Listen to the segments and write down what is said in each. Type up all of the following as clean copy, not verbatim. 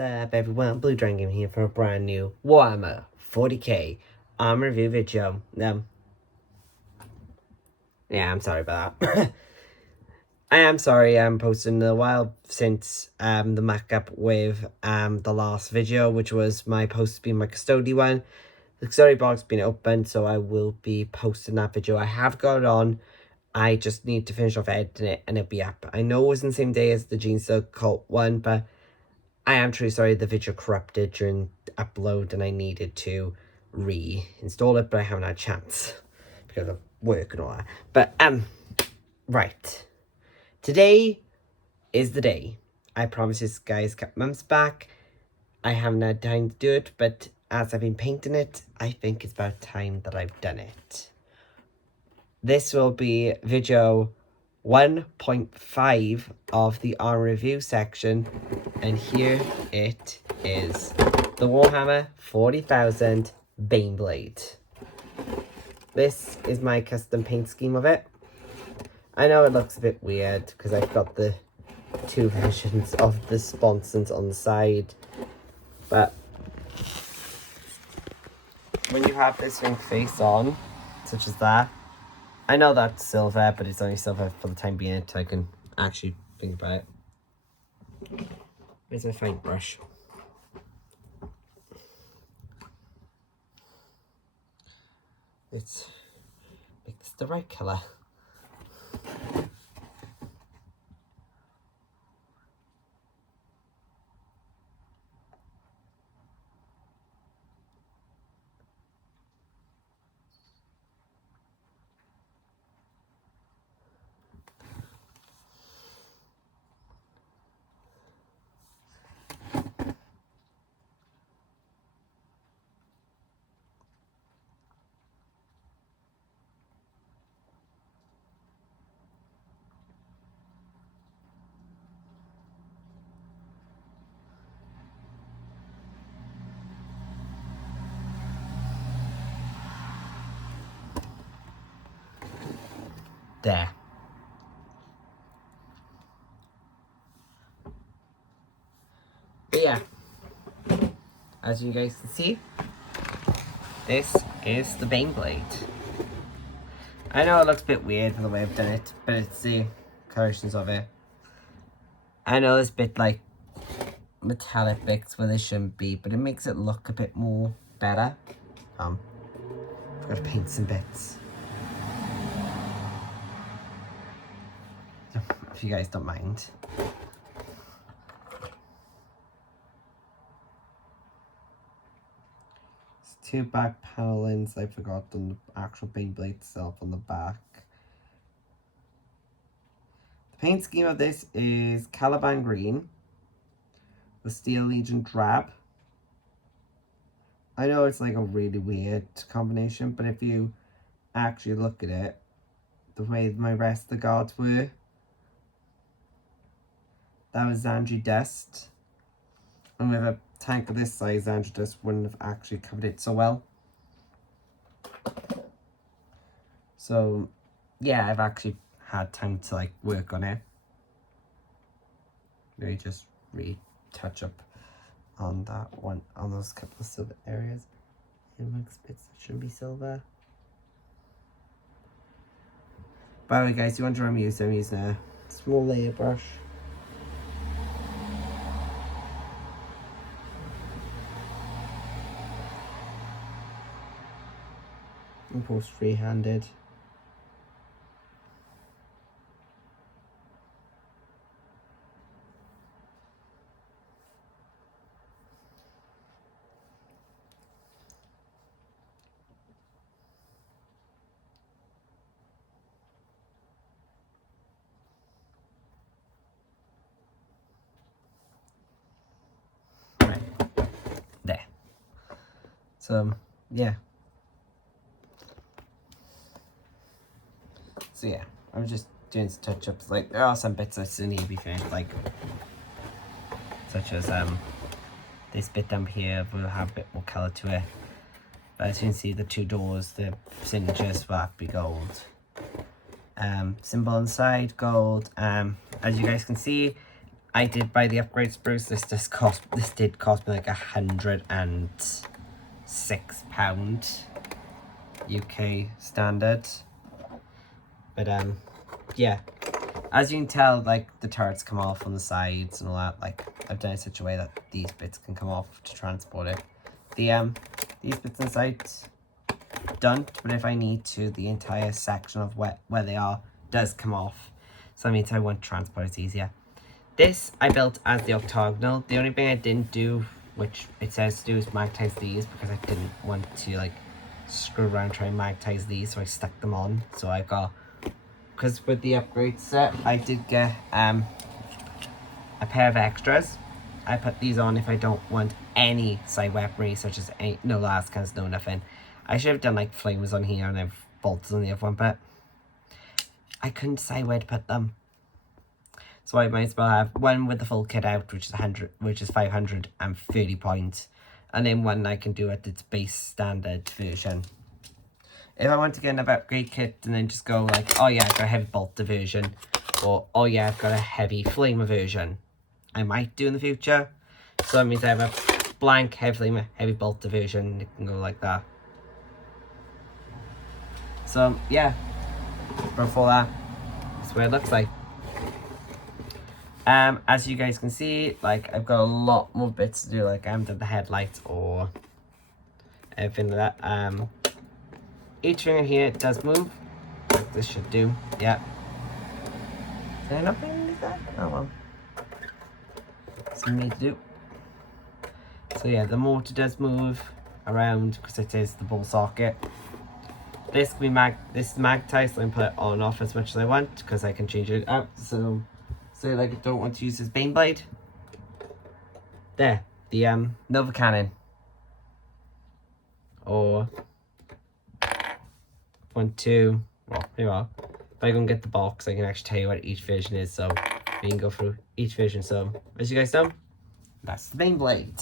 up everyone, Blue Dragon here for a brand new Warhammer 40k armor review video. Yeah, I'm sorry about that. I am sorry I haven't posted in a while since the muck-up with the last video, which was my post being my custody one. The custody box being open, so I will be posting that video. I have got it on. I just need to finish off editing it and it'll be up. I know it wasn't the same day as the Gene Still Cult one, but I am truly sorry the video corrupted during upload and I needed to reinstall it, but I haven't had a chance because of work and all that. But, right. Today is the day. I promise this, guys, a couple months back. I haven't had time to do it, but as I've been painting it, I think it's about time that I've done it. This will be video 1.5 of the armor review section, and here it is, the Warhammer 40,000 Baneblade. This is my custom paint scheme of it. I know it looks a bit weird because I've got the two versions of the sponsons on the side, but when you have this thing face on, such as that, I know that's silver, but it's only silver for the time being until I can actually think about it. Where's my paint brush? It's make this the right colour. There. But yeah, as you guys can see, this is the Baneblade. I know it looks a bit weird for the way I've done it, but it's the versions of it. I know it's a bit like metallic bits where they shouldn't be, but it makes it look a bit more better. I've got to paint some bits. If you guys don't mind. It's two back panelings. I forgot on the actual Baneblade itself on the back. The paint scheme of this is Caliban Green with Steel Legion Drab. I know it's like a really weird combination, but if you actually look at it, the way my rest of the guards were, that was Xandri Dust. And with a tank of this size, Xandri Dust wouldn't have actually covered it so well. So, yeah, I've actually had time to like work on it. Maybe just retouch up on that one, on those couple of silver areas. It looks bits that shouldn't be silver. By the way, guys, you wonder what I'm using a small layer brush. And post free-handed. Right. There. So, yeah. So yeah, I'm just doing some touch-ups. Like, there are some bits I still need to be finished, like, such as this bit down here will have a bit more colour to it. But as you can see, the two doors, the signatures will have to be gold. Symbol on the side, gold. As you guys can see, I did buy the upgrade spruce. This did cost me like £106 UK standard. But yeah, as you can tell, like the turrets come off on the sides and all that. Like I've done it in such a way that these bits can come off to transport it. The these bits inside don't, but if I need to, the entire section of where they are does come off. So that means I want to transport it easier. This I built as the octagonal. The only thing I didn't do, which it says to do, is magnetize these, because I didn't want to like screw around trying to magnetize these, so I stuck them on. So I got, because with the upgrade set I did get a pair of extras. I put these on if I don't want any side weaponry, such as no last cans, no nothing. I should have done like flames on here and I've bolts on the other one, but I couldn't decide where to put them. So I might as well have one with the full kit out, which is 530 points, and then one I can do at its base standard version. If I want to get another upgrade kit and then just go like, oh yeah, I've got a heavy bolter version, or oh yeah, I've got a heavy flamer version, I might do in the future. So that means I have a blank heavy flamer, heavy bolter version. It can go like that. So yeah, before that, that's what it looks like. As you guys can see, like I've got a lot more bits to do, like I haven't done the headlights or everything like that. Each thing in here does move, like this should do, yeah. Did I not bring that? Oh well. Something me to do. So yeah, the motor does move around because it is the ball socket. This can be this is magnetized, so I can put it on and off as much as I want because I can change it out. So say like I don't want to use this Bane blade. There, the Nova Cannon. Or well, here you are. If I go and get the box, I can actually tell you what each version is, so we can go through each version. So as you guys know, that's the Bane blade.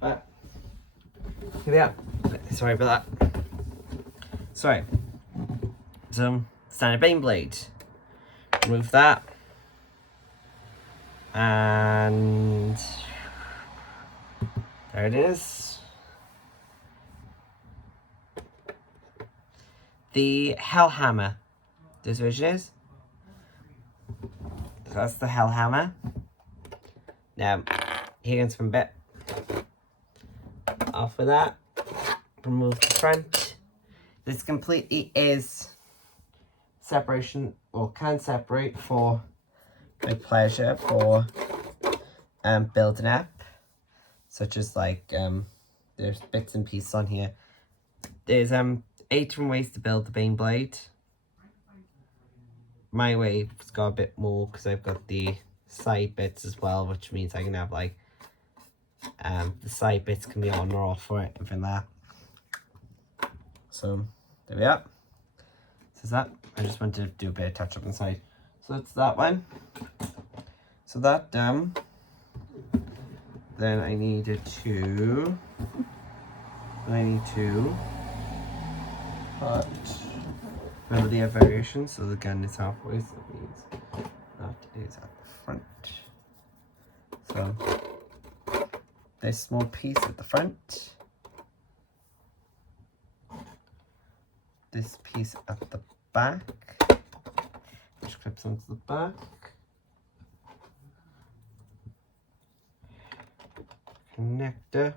But here we are. Sorry about that. Sorry. So standard Bane blade. Remove that. And there it is. The Hellhammer. This version is. So that's the Hellhammer. Now, here comes from bit. Off with that. Remove the front. This completely is separation, or can separate for my pleasure for building up, such as like there's bits and pieces on here. There's 8 different ways to build the Bane blade. My way's got a bit more because I've got the side bits as well, which means I can have like the side bits can be on or off for it, everything like that. So there we are. This is that. I just wanted to do a bit of touch up inside. So that's that one. So that then I need to put remember the variation, so the gun is halfway, so that means that is at the front. So this small piece at the front, this piece at the back, which clips onto the back. Connector.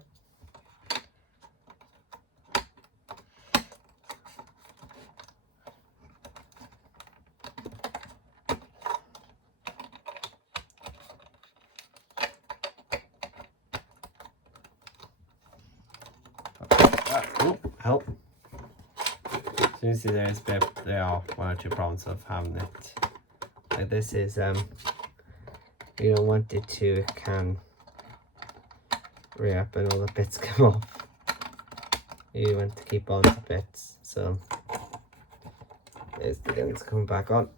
Oh, help. So you see there's there are one or two problems of having it. Like this is you don't want it to, it can re-up and all the bits come off. You want to keep on the bits, so there's the guns coming back on.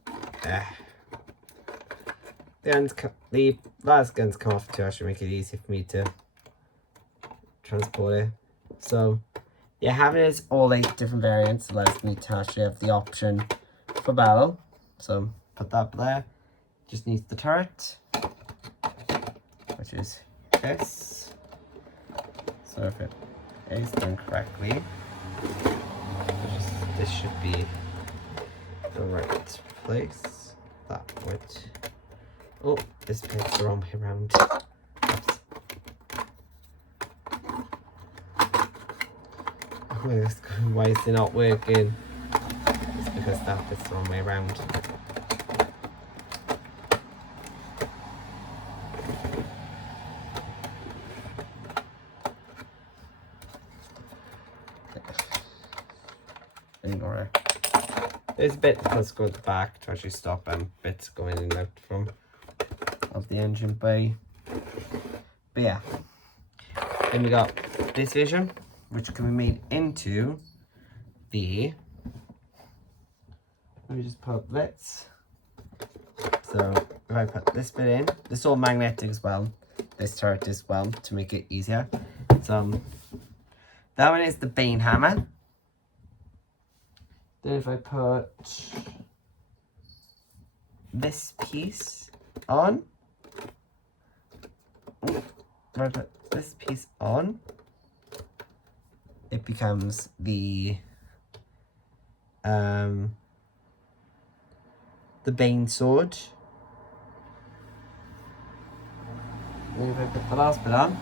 The last guns come off to actually make it easy for me to transport it. So yeah, having it all 8 different variants allows me to actually have the option for battle. So put that there. Just needs the turret, which is this. So if it is done correctly, this should be the right place. That would. Oh, this pit's the wrong way around. Oops. Why is it not working? It's because that bit's the wrong way around. Ignore it. There's a bit that's going at the back to actually stop bits going in and out from of the engine bay. But yeah. Then we got this vision, which can be made into the, let me just put bits. So if I put this bit in, this is all magnetic as well, this turret as well, to make it easier. So that one is the Bane hammer. Then if I put this piece on, if I put this piece on, it becomes the Bane sword. And if I put the last bit on,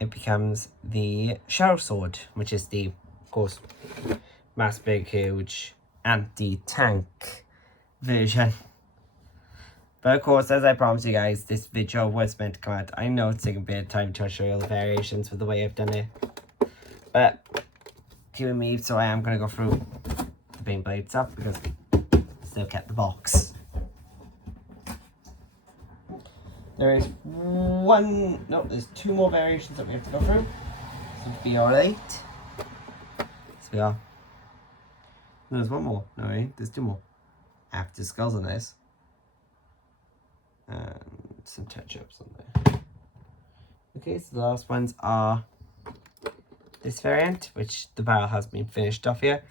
it becomes the Shadow Sword, which is the, of course, mass big, huge anti-tank version. But of course, as I promised you guys, this video was meant to come out. I know it's taking a bit of time to show you all the variations with the way I've done it. But keep with me, so I am going to go through the Bane blade stuff because I still kept the box. There is there's 2 more variations that we have to go through. So BR8. So we are. There's 1 more. No, right? There's 2 more. After skulls on this. And some touch-ups on there. Okay, so the last ones are this variant, which the barrel has been finished off here.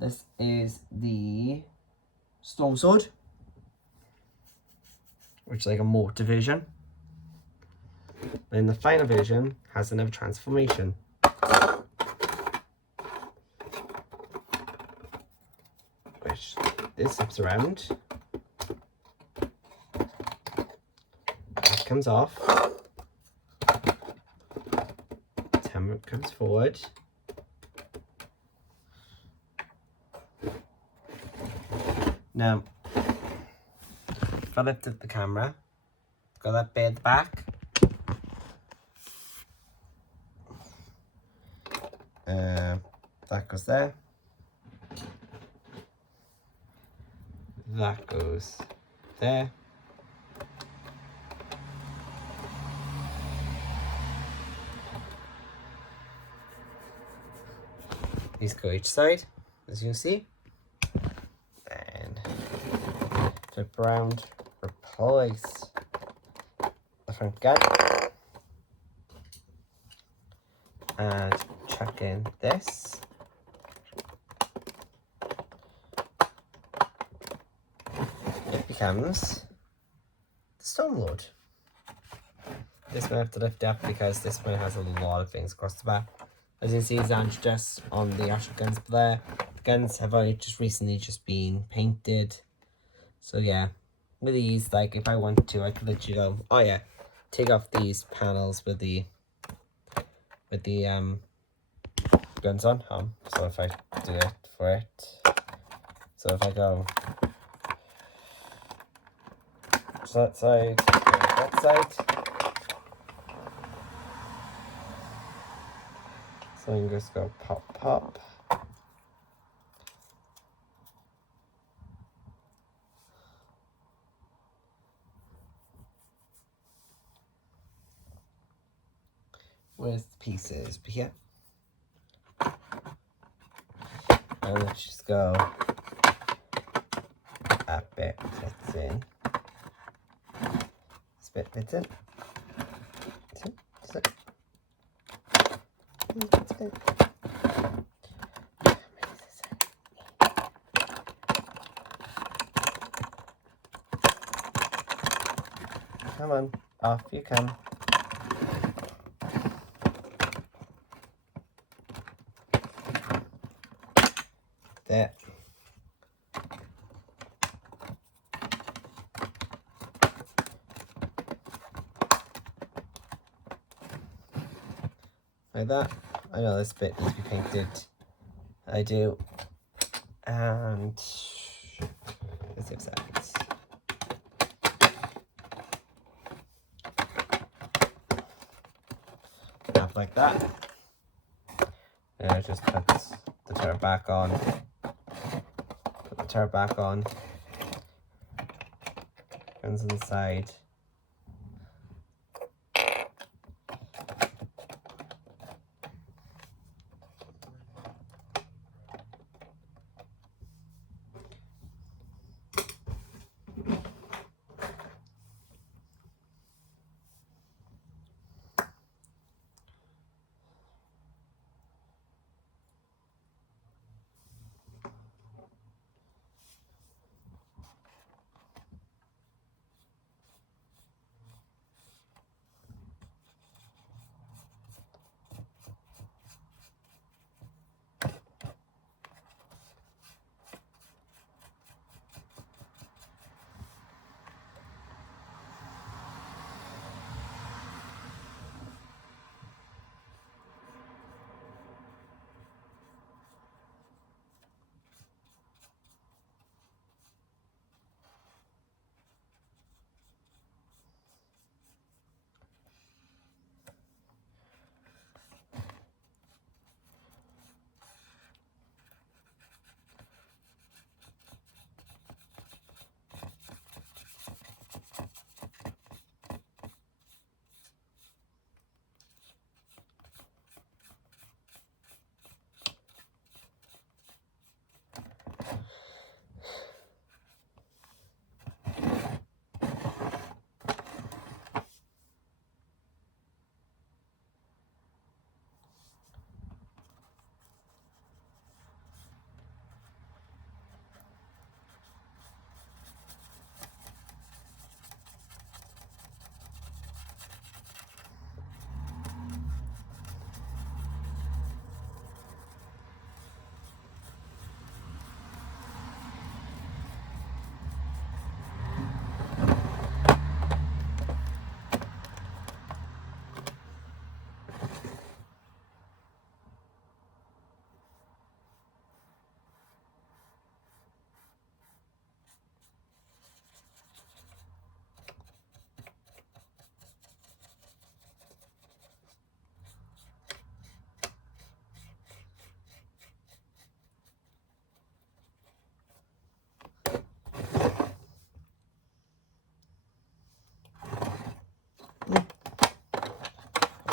This is the Storm Sword, which is like a mortar version. Then the final version has another transformation. Which this zips around. That comes off. Hammer comes forward. Now, if I lift up the camera, got that bit at the back. That goes there. That goes there. These go each side, as you can see. And flip around, replace the front gun. And chuck in this. It becomes the Stone Lord. this one I have to lift up because this one has a lot of things across the back. As you can see, Zange just on the actual guns there. The guns have only just recently been painted. So yeah, with these, like if I want to, I could literally go, oh yeah, take off these panels with the guns on. So if I do it for it, so if I go to that side, that side. So you can just go pop, pop. Where's the pieces? But yeah. And let's just go a bit fits in. This bit fits in. Come on, off you come. There. Like that. I know this bit needs to be painted. I do. And let's see sides. Up like that. And I just put the turret back on. Put the turret back on. Guns inside.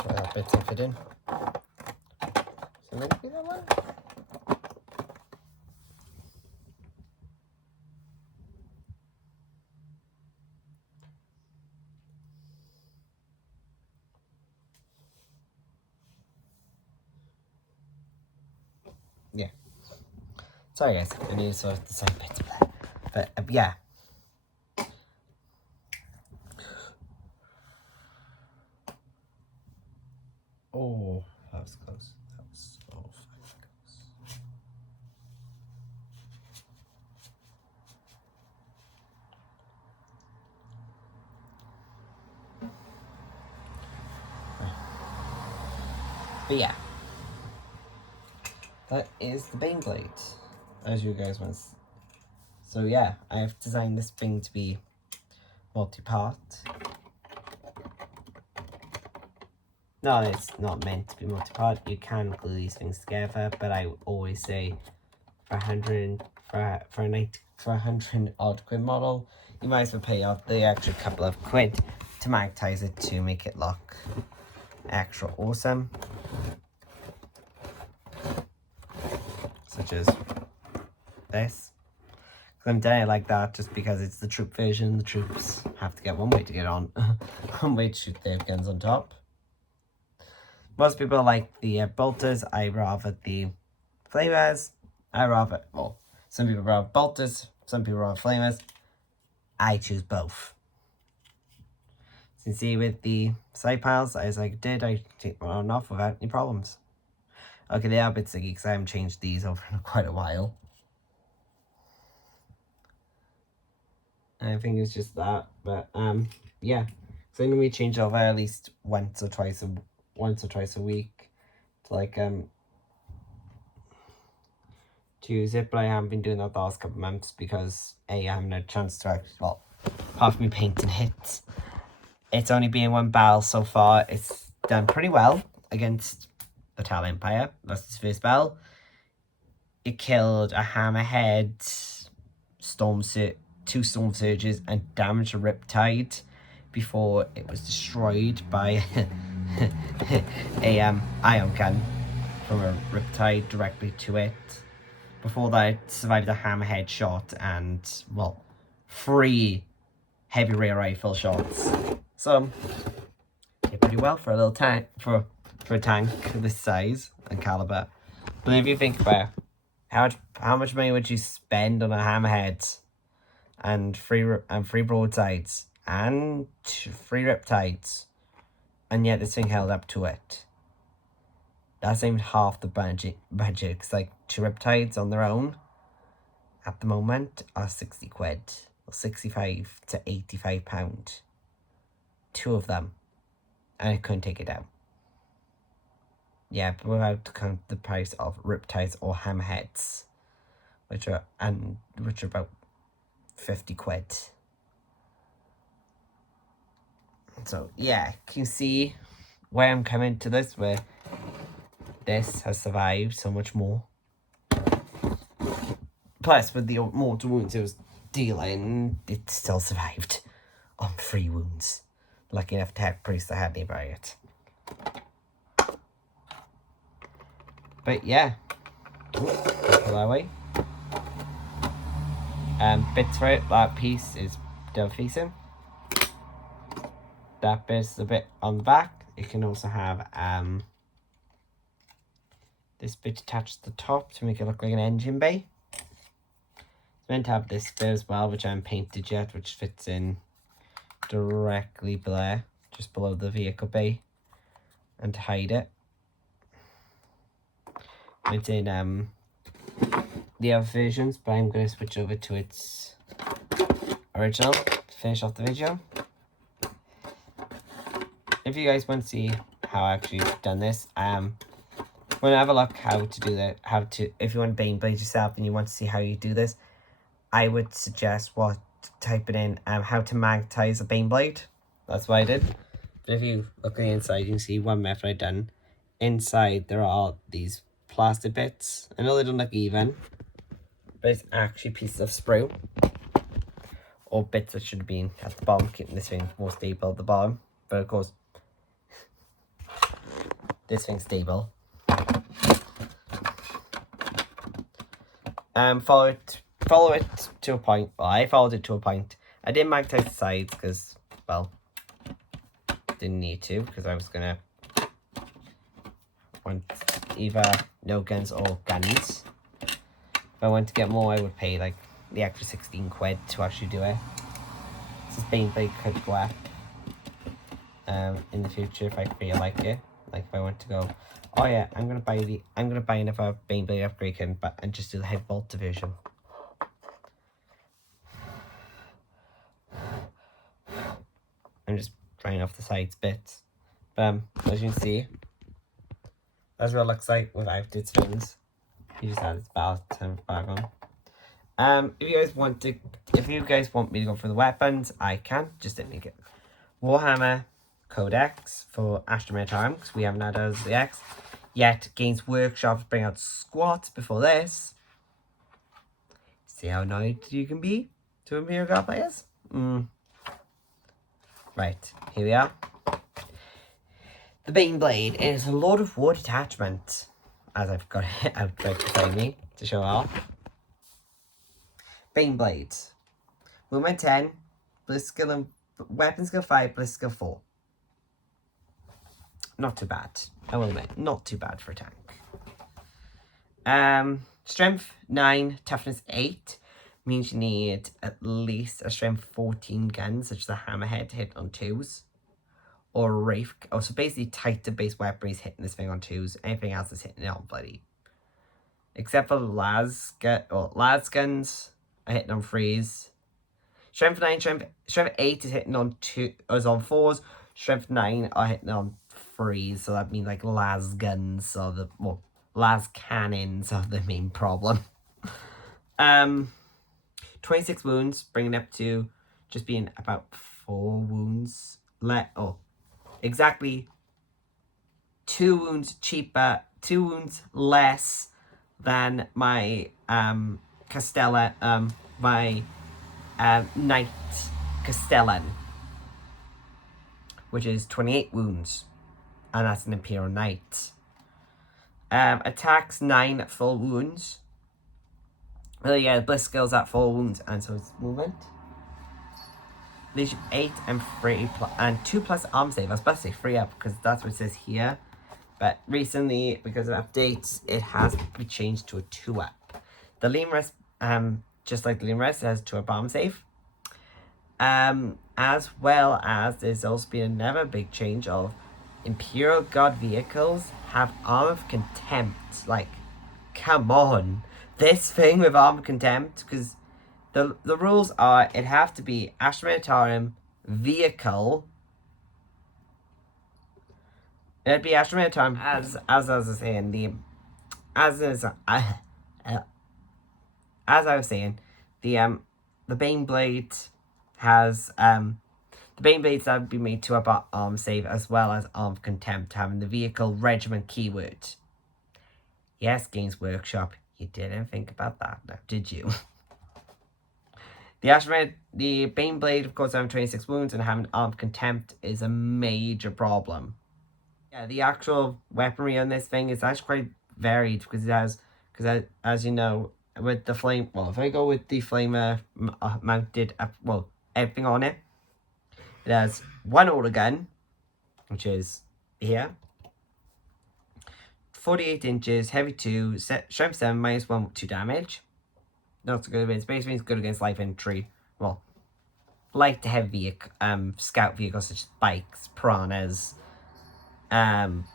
That bit to fit in. So maybe that one. Yeah. Sorry guys, I need to sort the side bits. But yeah. But yeah, that is the Bane blade, as you guys want. So yeah, I have designed this thing to be multi-part. No, it's not meant to be multi-part. You can glue these things together, but I always say for a 100 odd quid model, you might as well pay out the extra couple of quid to magnetize it to make it look extra awesome. Such as this. I'm doing it like that just because it's the troop version. The troops have to get one way to get on, one way to shoot their guns on top. Most people like the bolters. I rather the flamers. Some people rather bolters, some people rather flamers. I choose both. As you can see with the side piles, as I did, I take one on off without any problems. Okay, they are a bit sticky because I haven't changed these over quite a while. I think it's just that, but yeah. So I'm gonna be changing over at least once or twice a week to like to use it, but I haven't been doing that the last couple of months because I haven't had a chance to actually, well, apart from me painting it, it's only been one battle so far. It's done pretty well against the Tal Empire. That's its first battle. It killed a hammerhead, two storm surges, and damaged a riptide before it was destroyed by a ion gun from a riptide directly to it. Before that, it survived a hammerhead shot and, well, 3 heavy rear rifle shots. So, did pretty well for a little tank, for a tank this size and caliber. But if you think about how much money would you spend on a hammerhead and three broadsides and 3 riptides, and yet this thing held up to it? That's even half the budget. Because like 2 riptides on their own at the moment are 60 quid, or 65 to 85 pound. 2 of them, and it couldn't take it down. Yeah, but without to count the price of riptides or hammerheads, which are about 50 quid. So yeah, can you see where I'm coming to this, where this has survived so much more? Plus, with the mortal wounds it was dealing, it still survived on 3 wounds. Lucky enough to have priest that had nearby it. But yeah, put that way. Bits for it, that piece is double facing. That bit's a bit on the back. It can also have this bit attached to the top to make it look like an engine bay. It's meant to have this bit as well, which I haven't painted yet, which fits in directly below, just below the vehicle bay, and to hide it. It's in the other versions, but I'm going to switch over to its original to finish off the video. If you guys want to see how I actually done this, want to have a look how to do that, if you want to Bane blade yourself and you want to see how you do this, I would suggest typing in how to magnetize a Bane blade. That's what I did. But if you look on the inside, you can see one method I've done. Inside there are these plastic bits. I know they don't look even, but it's actually pieces of sprue or bits that should have been at the bottom, keeping this thing more stable at the bottom. But of course, this thing's stable. Follow it to a point. Well, I followed it to a point. I didn't magnetize the sides because, well, didn't need to, because I was gonna want either no guns or guns. If I wanted to get more, I would pay like the extra 16 quid to actually do it. This Bane blade could go up in the future if I feel like it. Like if I want to go, oh yeah, I'm gonna buy another Bane blade upgrade kit and just do the head bolter version. I'm just drying off the sides bits. But as you can see, That's what it looks like without its fins. You just had its bag on. If you guys want me to go for the weapons, I can. Just didn't make it. Warhammer Codex for Astra Militarum, because we haven't had those yet. Games Workshop bring out squats before this. See how annoyed you can be to Imperial Guard players? Right, here we are. The Baneblade is a Lord of War detachment, as I've got it out right beside me to show off. Baneblade. Movement 10, Bliss skill and weapon skill 5, Bliss skill 4. Not too bad. I will admit, not too bad for a tank. Strength 9, toughness 8. Means you need at least a strength 14 gun, such as a hammerhead to hit on 2s. Or a Wraith. Oh, so basically tighter base weaponry is hitting this thing on 2s. Anything else is hitting it on bloody. Except for las guns are hitting on 3s. Strength 9, strength 8 is hitting on 4s. Strength 9 are hitting on 3s. So that means like las guns are the las cannons are the main problem. 26 wounds, bringing it up to just being about 4 wounds. Exactly 2 wounds cheaper, 2 wounds less than my my Knight Castellan, which is 28 wounds, and that's an Imperial Knight. Attacks 9 at full wounds. Well, yeah, Bliss skills at full wounds, and so it's movement. Leadership 8 and 2 plus arm save. I was about to say 3 up because that's what it says here, but recently, because of updates, it has been changed to a 2 up. The lean rest, just like the lean rest, it has 2 up arm save. As well as there's also been another big change of Imperial Guard vehicles have arm of contempt. Like, come on, this thing with arm of contempt, because the rules are it have to be Astra Militarum vehicle. It'd be Astra Militarum as I was saying as I was saying the Baneblade has the Baneblades that would be made to up arm save as well as arm of contempt, having the vehicle regiment keyword. Yes, Games Workshop, you didn't think about that now, did you? The Baneblade, of course, having 26 wounds and having armed contempt is a major problem. Yeah, the actual weaponry on this thing is actually quite varied because it has, as you know, with the flame. Well, if I go with the flamer mounted, everything on it, it has 1 autogun, which is here. 48 inches, heavy 2, strength 7, -1, 2 damage. Not so good against space marines, good against light infantry. Well, light to heavy scout vehicles such as bikes, piranhas, battle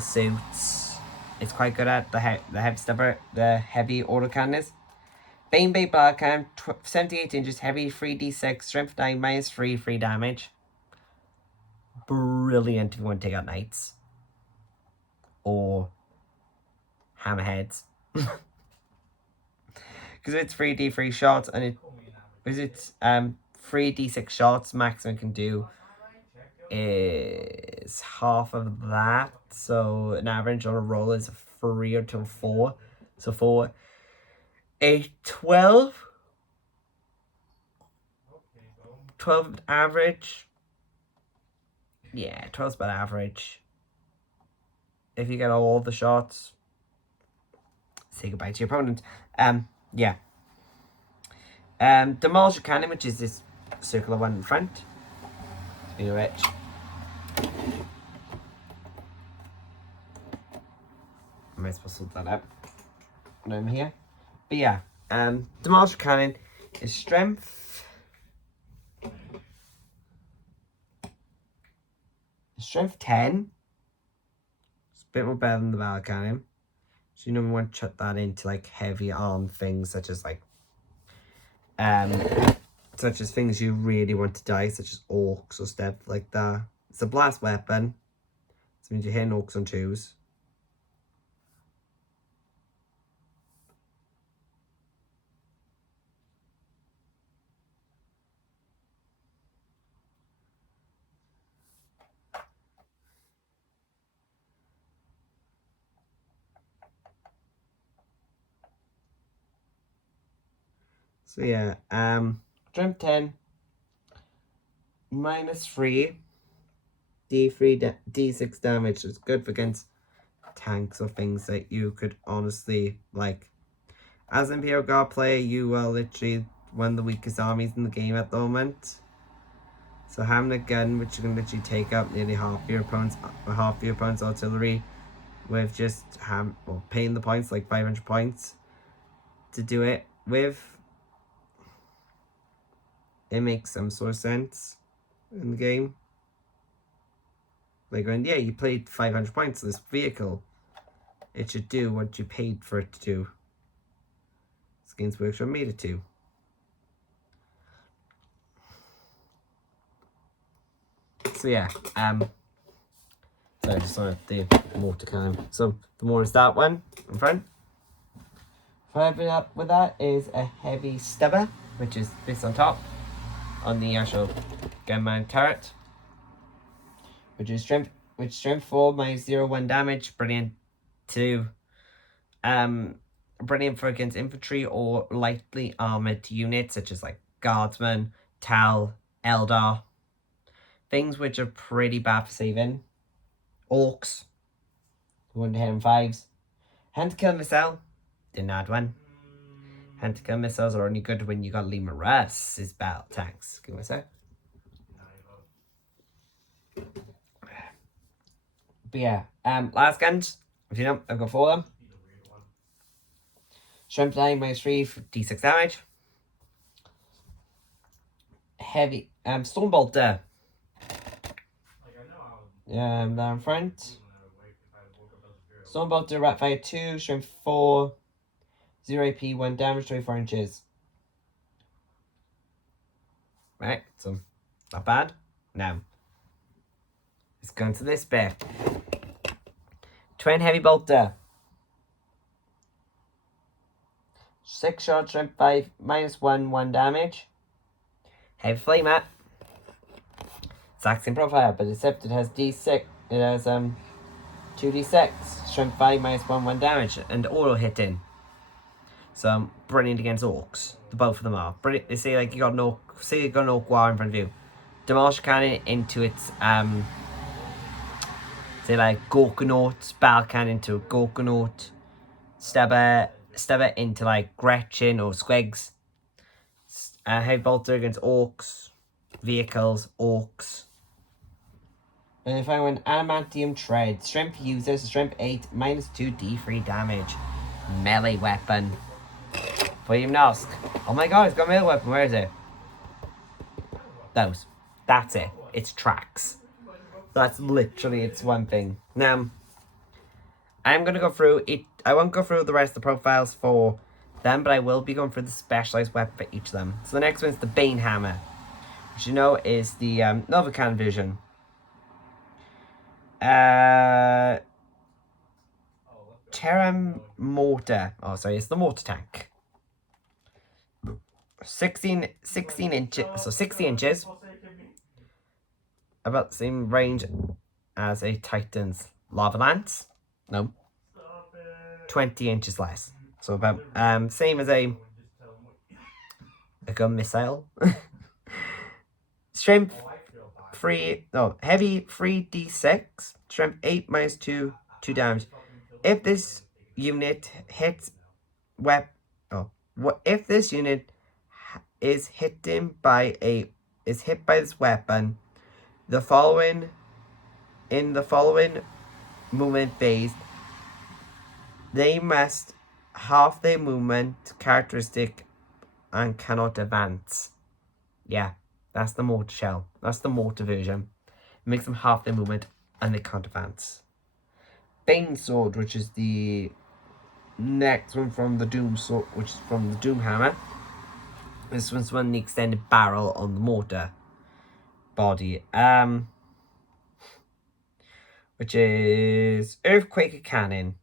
suits. It's quite good at the heavy autocannons. Baneblade Battle Cannon, 78 inches, heavy, 3d6, strength 9, -3, 3 damage. Brilliant if you want to take out knights. Or hammerheads. Because it's 3d3 shots, and it's 3d6 shots, maximum can do is half of that. So an average on a roll is 3 or 4. So for a 12 average, yeah, 12's about average. If you get all the shots, say goodbye to your opponent. Yeah. Demolisher Cannon, which is this circular one in front. Speaking of which, I might as well sort that out when I'm here. But yeah, Demolisher Cannon is strength 10. It's a bit more better than the Battle Cannon. So you normally want to chuck that into like heavy armed things such as like things you really want to die, such as orcs or stuff like that. It's a blast weapon. So means you're hitting orcs on 2s. So yeah, strength 10, -3, D3, D6 damage. It's good for against tanks or things that you could honestly, like, as an Imperial Guard player, you are literally one of the weakest armies in the game at the moment. So having a gun which you can literally take out nearly half your opponent's artillery with just paying the points, like 500 points to do it with, it makes some sort of sense in the game. Like, going, yeah, you played 500 points to this vehicle. It should do what you paid for it to do. Games Workshop made it to. So yeah, so I just saw the mortar cannon. So the more is that one in front. Following up with that is a heavy stubber, which is this on top, on the actual gun mount turret, which is strength 4, -0/1 damage, brilliant to brilliant for against infantry or lightly armored units such as like guardsmen, Tal, Eldar. Things which are pretty bad for saving. Orcs, who want to hit on 5s. Hand-to-kill missile, didn't add one. Hand-to-kill missiles are only good when you got Lee Morris's battle tanks. Give me a sec. But yeah, last guns, if you know, I've got 4 of them. Strength 9, -3 for D6 damage. Heavy, Stormbolter. Down in front. Stormbolter, Rapfire 2, strength 4, 0 AP, 1 damage, 24 inches. Right, so not bad. Now, let's go into this bit. Twin Heavy Bolter. 6 shot, strength 5, -1, 1 damage. Heavy Flamer. Exact same profile, but except it has D6. It has 2d6, strength 5, -1, 1 damage, and auto hitting. So brilliant against orcs. The both of them are brilliant. They say like you got an orc war in front of you. Demolish cannon into its say like Gorkanaut, battle cannon into a Gorkanaut, stubber into like Gretchen or Squigs. Heavy bolter against orcs, vehicles, orcs. And if I went adamantium tread, strength users, strength 8, -2 D3 damage, melee weapon. Before you even ask, oh my god, it's got a melee weapon. Where is it? Those. That's it. It's tracks. That's literally its one thing. Now, I'm gonna go through it. I won't go through the rest of the profiles for them, but I will be going through the specialized weapon for each of them. So the next one is the Bane Hammer, which you know is the Novican version. Terra Mortar. Oh, sorry, it's the mortar tank. 16 inches. So 60 inches. About the same range as a Titan's Lava Lance. No. 20 inches less. So about same as a gun missile. Strength 3, no, heavy 3d6, strength 8 -2, 2 damage. If this unit hits if this unit is hit by this weapon, in the following movement phase, they must half their movement characteristic and cannot advance. Yeah, that's the mortar shell. That's the mortar version. It makes them half their movement and they can't advance. Bane Sword, which is the next one from the Doom Sword, which is from the Doom Hammer. This one's the extended barrel on the mortar body. which is Earthquaker Cannon.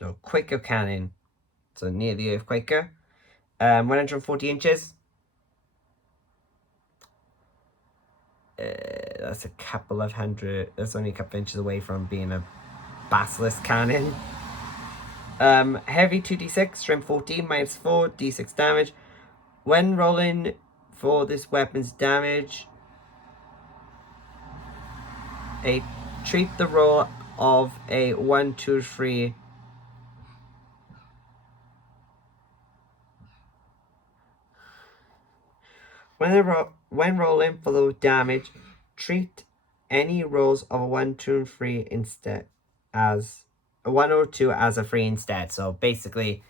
So Quaker Cannon. So near the Earthquaker. 140 inches. That's a couple of hundred. That's only a couple of inches away from being a basilisk cannon. Heavy 2d6, strength 14, minus 4, d6 damage. When rolling for this weapon's damage, treat the roll of a 1, 2, 3. When rolling for the damage, treat any rolls of a 1, 2, and 3 instead as a 1 or 2 as a 3 instead. So basically,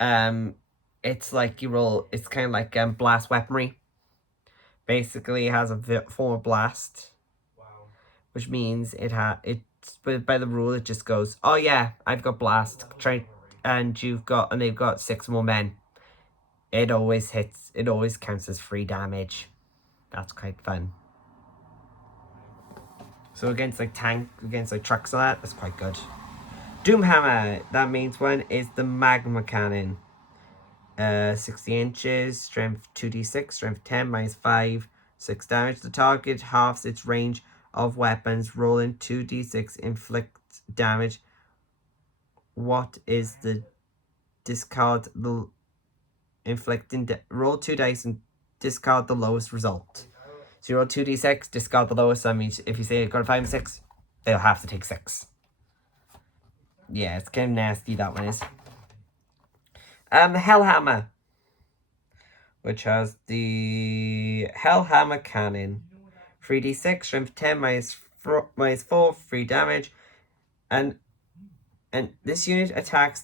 it's like you roll. It's kind of like blast weaponry. Basically, it has a form of blast, which means but by the rule it just goes, oh yeah, I've got blast. And they've got 6 more men. It always hits. It always counts as 3 damage. That's quite fun. So against like trucks and that's quite good. Doomhammer, that means one is the magma cannon. 60 inches, strength 2d6, strength 10, minus 5, 6 damage. The target halves its range of weapons. Rolling 2d6 inflicts damage. What is the discard the inflicting? Roll 2 dice and discard the lowest result. So you roll 2d6, discard the lowest. That means if you say you've got a 5 and 6, they'll have to take 6. Yeah, it's kind of nasty, that one is. Hellhammer, which has the Hellhammer Cannon. 3d6, strength 10, minus 4, 3 damage. And this unit attacks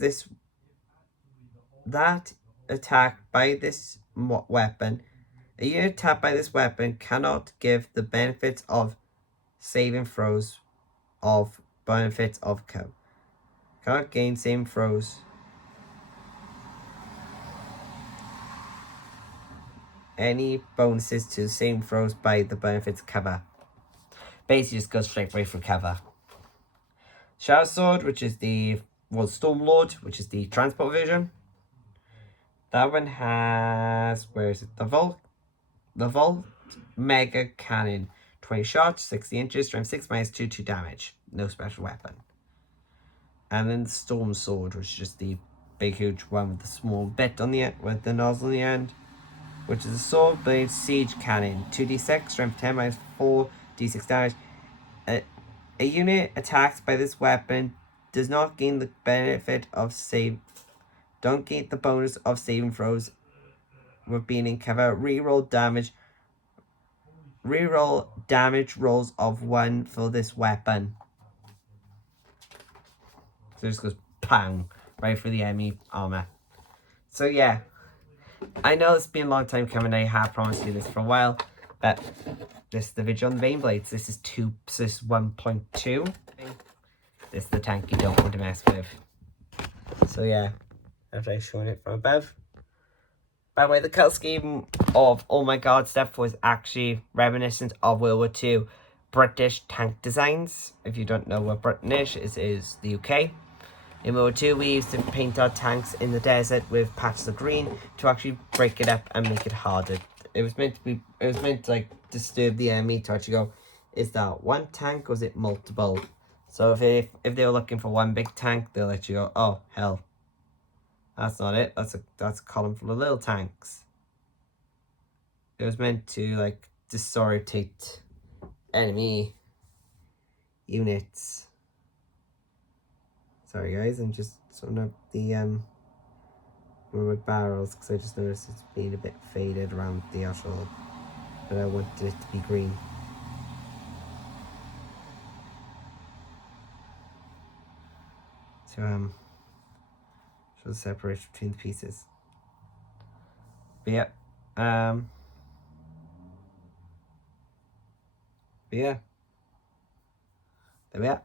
that attack by this weapon. A unit attacked by this weapon cannot give the benefits of saving throws of benefits of cannot gain saving throws. Any bonuses to saving throws by the benefits cover. Basically just goes straight away for cover. Shadow Sword, which is the Stormlord, which is the transport version. That one has, where is it? The Volt Mega Cannon. 20 shots, 60 inches, strength 6, minus 2 damage. No special weapon. And then the Storm Sword, which is just the big huge one with the small bit on the end, with the nozzle on the end. Which is a Sword Blade Siege Cannon. 2d6, strength 10, minus 4, d6 damage. A unit attacked by this weapon does not gain the benefit of don't gain the bonus of saving throws with being in cover. Reroll damage rolls of 1 for this weapon. So it just goes pang right for the enemy armor. So yeah, I know it's been a long time coming. I have promised you this for a while, but this is the video on the Vein Blades. This is 1.2. This is the tank you don't want to mess with. So yeah, after I've shown it from above. By the way, the color scheme of Oh My God stuff was actually reminiscent of World War II British tank designs. If you don't know what British is the UK. In World War II, we used to paint our tanks in the desert with patches of green to actually break it up and make it harder. It was meant to like disturb the enemy to actually go, is that one tank or is it multiple? So if they were looking for one big tank, they'll let you go, oh hell, that's not it. That's a column full of little tanks. It was meant to like disorientate enemy units. Sorry guys, I'm just sorting up the one of my barrels because I just noticed it's being a bit faded around the actual, but I wanted it to be green. So show the separation between the pieces. But yeah, but yeah, there we are.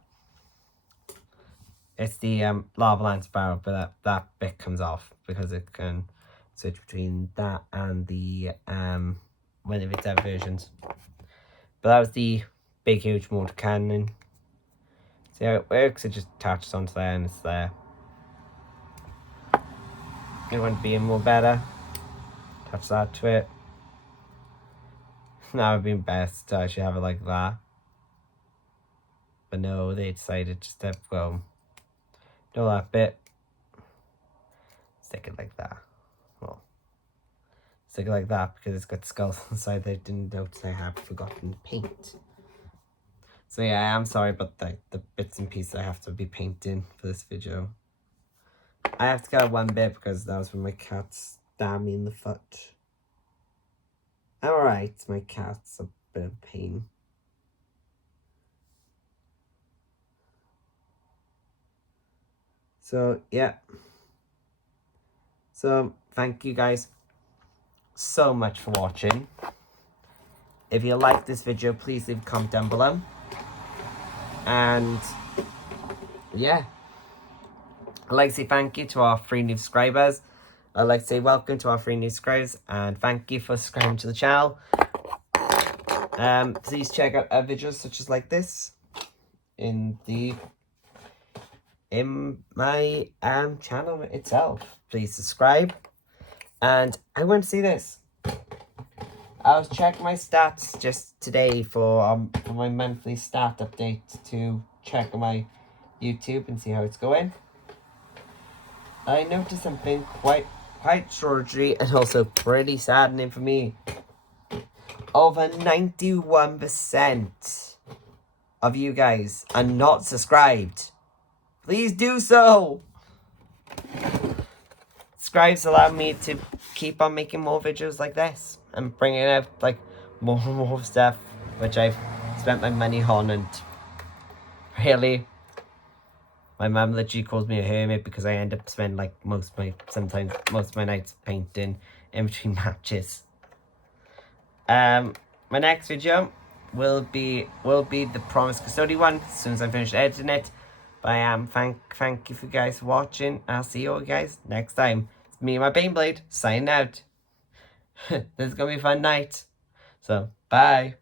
It's the lava lance barrel, but that bit comes off because it can switch between that and the one of its other versions. But that was the big huge mortar cannon. See how it works? It just attaches onto there and it's there. You want to be more better? Attach that to it. That would be best to actually have it like that. But no, they decided just to go do that bit. Stick it like that. Well, stick it like that because it's got skulls inside. They didn't notice I had forgotten to paint. So yeah, I am sorry about the bits and pieces I have to be painting for this video. I have to get one bit because that was when my cat stabbed me in the foot. Alright, my cat's a bit of pain. So yeah. So thank you guys so much for watching. If you like this video, please leave a comment down below. And yeah, I'd like to say thank you to our 3 new subscribers. I'd like to say welcome to our 3 new subscribers and thank you for subscribing to the channel. Please check out our videos such as like this in my channel itself. Please subscribe. And I want to see this. I was checking my stats just today for my monthly stat update to check on my YouTube and see how it's going. I noticed something quite extraordinary and also pretty saddening for me. Over 91% of you guys are not subscribed. Please do so. Subscribes allow me to keep on making more videos like this and bringing out like more and more stuff which I've spent my money on. And really, my mum literally calls me a hermit because I end up spending like most of my nights painting in between matches. My next video will be the Promised Custodian one as soon as I finish editing it. But thank you for guys for watching. I'll see you all guys next time. It's me and my Baneblade signing out. This is gonna be a fun night. So bye.